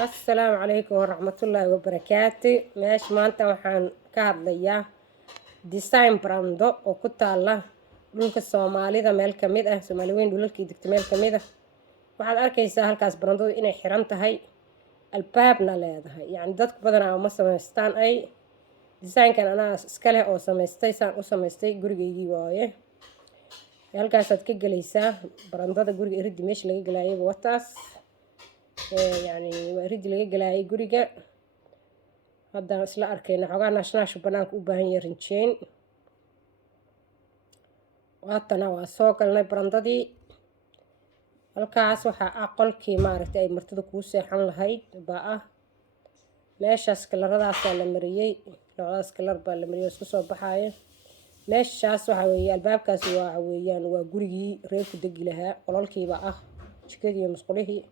السلام عليكم ورحمة الله وبركاته. ماشي maanta waxaan ka hadlayaa design brando oo ku taala dhulka Soomaalida meel kamid ah Soomaaliyeed dhulalkii degtay meel kamid ah waxaad arkaysaa halkaas brandadu inay xiran tahay albaabna leedahay yani dadku badanaa ma samaystaan ay design-kan anaa iska leh oo samaystay saan u samaystay gurigeygii waaye halkaas aad ka galaysaa brandada guriga irid meesha laga galaayay wataas يعني وأريد اللي يجي جوريجا هذا أصلا أركينا حقنا شناش بناك وبهن يرنشين وهاتنا واسوق اللي برنددي الكاس وحا أقل كي مارت أي مرتدو كوسي حمل هاي بقى ليش أسكلر هذا أصلا مريي لو أسكلر بالمريي سوسو بحاية ليش شاس وحوي الباب كاس وحويان وجوريجي ريف دق لها قلال كي بقى شكدي مسقوليه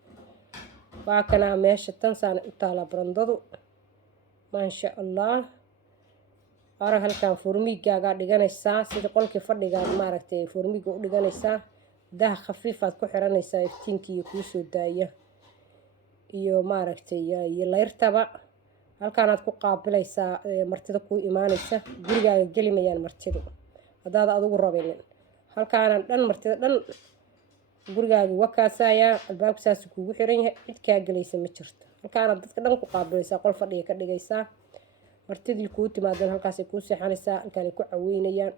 وكنا ماشي تنسان إطالة برندو ما شاء الله أرى هالكان فورميجا قاعد دجانيسا سيد قولك فرد قاعد ماركتي فورميجا دجانيسا ده خفيفة كحرانيسا إفتينكي يكوسو داية iyo maaragtay la irtaba halkaanaad ku qaabilaysa martida ku iimaanaysa gurigaaga gelimayaan martidu hadaad adigu rabinin halkaana dhan martida dhan gurigaaga wakaasaya albaabkaas kuugu xiran yahay cid ka galaysa ma jirto halkaana dadka dhan ku qaabilaysa qol fadhiga ka dhigaysa martidii ku timaadeen halkaas ay ku seexanaysa halkaan ay ku caweynayaan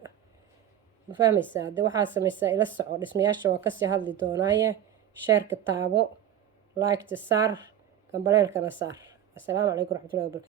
ma fahmaysaa de waxa samaysaa ila soco dhismayaasha waa ka sii hadli doonaaye share ka taabo like to sar kan baleelkana sar assalaamu calaykum waraxmatullaahi wabarakaatuh